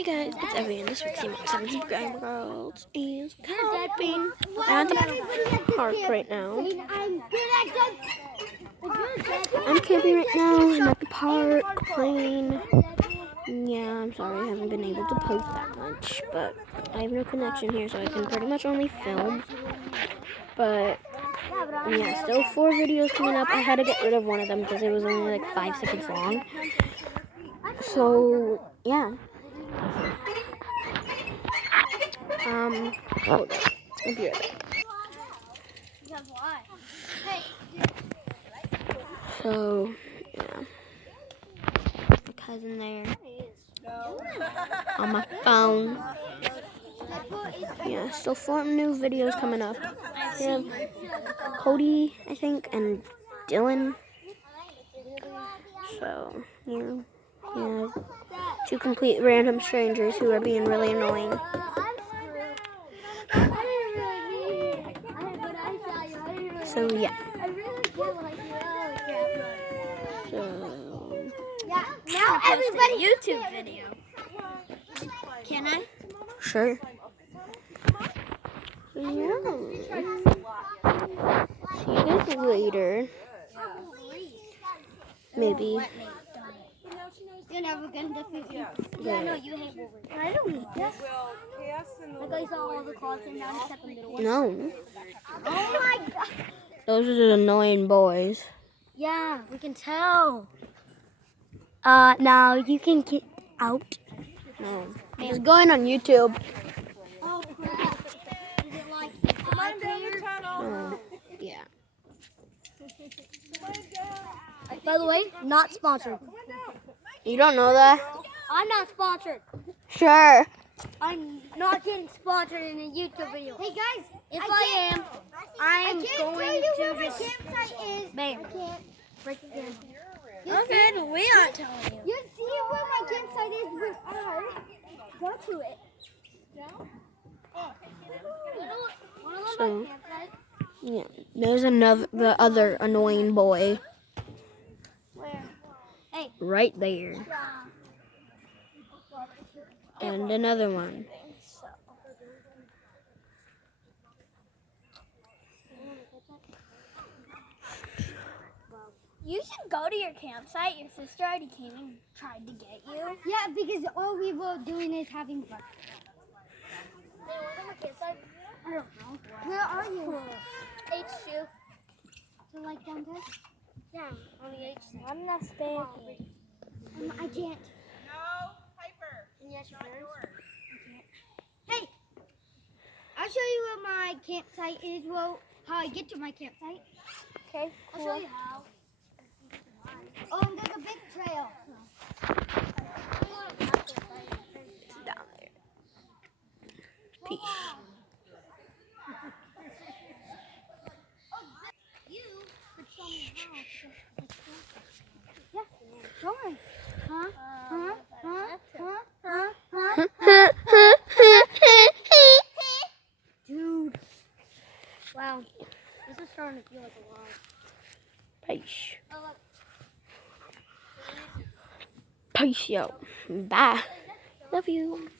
Hey guys, it's Evie and this week's Max Game Girls is camping at the park right now. I'm camping right now. I'm at the park playing. Yeah, I'm sorry I haven't been able to post that much, but I have no connection here, so I can pretty much only film. But yeah, still 4 videos coming up. I had to get rid of one of them because it was only like 5 seconds long. So yeah. Hold on. I'll be right back. So, yeah. My cousin there. On my phone. Yeah, still 4 new videos coming up. We have Cody, I think, and Dylan. So, yeah. 2 complete random strangers who are being really annoying. So yeah. So now everybody YouTube video. Can I? Sure. Yeah. See you guys later. Maybe. You're never gonna defeat me. Yeah, no, you hate Wolverine. I don't hate this. Like I saw all the claws came down except the middle one. No. Oh my god. Those are the annoying boys. Yeah, we can tell. Now you can get out. No. It's going on YouTube. Oh, is it like come on down the tunnel? Yeah. By the way, not sponsored. You don't know that? I'm not sponsored. Sure. I'm not getting sponsored in a YouTube video. Hey guys, if I am, I'm going to just bam. Break it down. Okay, but we aren't telling you. You see where my campsite is with R. Go to it. So, yeah. There's the other annoying boy. Where? Hey. Right there. And another one. You should go to your campsite. Your sister already came and tried to get you. Yeah, because all we were doing is having fun. Hey, where's my campsite? I don't know. Where are you? H2. So like down there? Yeah, on the H2. I'm not staying here. I can't. No, Piper. Yes, you can. Hey, I'll show you where my campsite is. Well, how I get to my campsite. Okay, cool. I'll show you how. Oh, and there's a big trail. Down there. Peace. Yeah, go on. Huh? Dude. Wow. This is starting to feel like a lot. Peace. Peace, yo. Bye. Love you.